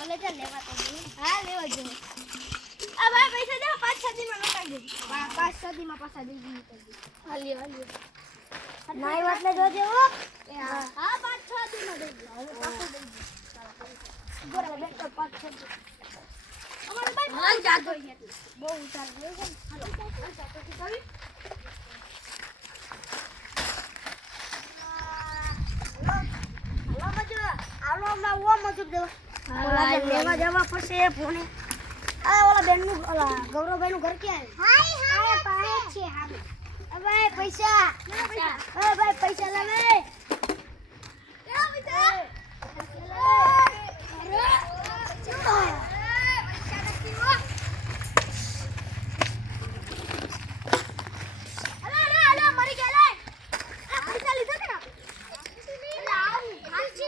કલેજા લેવા તો હા લેવા જો આ ભાઈ પૈસા દે 5-6 દીમાં લટાઈ દે 5-6 દીમાં પાછા દે હાલી નાઈ વાટલે જોજે હો હા 5-6 દીમાં દે પાછો દે ગોરા બેટો 5-6 દી અમારે ભાઈ હાલ જાતો બહુ ઉતાર ગયો છે હાલો ચાચો કી કરી હાલો હમણાં ઓ મજૂર દેવા લેવા જવા પડશે ફોને આ ઓલા બેન નું ઓલા ગૌરવભાઈ નું ઘર ક્યાં હાય હાય પાસે છે હા ભાઈ પૈસા એ ભાઈ પૈસા લાવે કેવા પૈસા મરી ગયા લે આ પૈસા લીધા કે ના લાવ હાલ છે